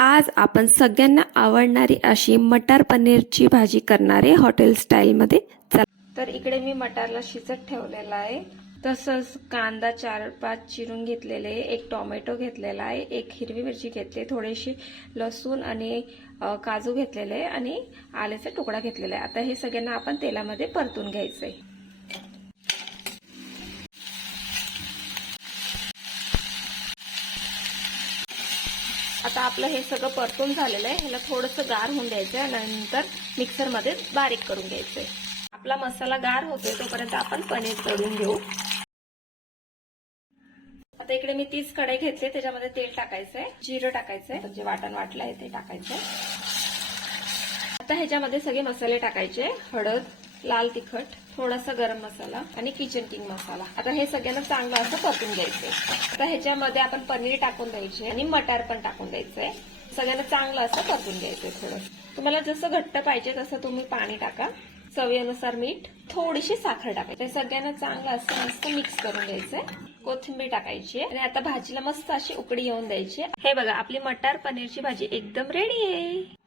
आज आपण सगळ्यांना आवडणारी अशी मटार पनीरची भाजी करणार आहे हॉटेल स्टाईलमध्ये। तर इकडे मी मटारला शिजत ठेवलेला आहे। तसंच कांदा 4-5 चिरून घेतलेले आहे, एक टोमॅटो घेतलेला आहे, एक हिरवी मिरची घेतली, थोडीशी लसूण आणि काजू घेतलेले आणि आल्याचा तुकडा घेतलेला आहे। आता हे सगळ्यांना आपण तेलामध्ये परतून घ्यायचं आहे। आता आपलं हे सगळं परतून झालेलं आहे। ह्याला थोडंसं गार होऊन द्यायचं आहे, नंतर मिक्सरमध्ये बारीक करून घ्यायचं आहे। आपला मसाला गार होतोय तोपर्यंत आपण पनीर तळून घेऊ। आता इकडे मी 30 कढई घेतले, त्याच्यामध्ये तेल टाकायचंय, जिरं टाकायचंय, जे वाटण वाटलं आहे ते टाकायचंय। आता ह्याच्यामध्ये सगळे मसाले टाकायचे, हळद, लाल तिखट, थोडासा गरम मसाला आणि किचन किंग मसाला। आता हे सगळ्यांना चांगलं असं परतून घ्यायचंय। आता ह्याच्यामध्ये आपण पनीर टाकून द्यायचे आणि मटार पण टाकून द्यायचंय। सगळ्यांना चांगलं असं परतून घ्यायचंय। थोडं तुम्हाला जसं घट्ट पाहिजे तसं तुम्ही पाणी टाका, चवीनुसार मीठ, थोडीशी साखर टाकायची। सगळ्यांना चांगलं असं मस्त मिक्स करून घ्यायचंय। कोथिंबीर टाकायची आणि आता भाजीला मस्त अशी उकळी येऊन द्यायची। हे बघा, आपली मटार पनीरची भाजी एकदम रेडी आहे।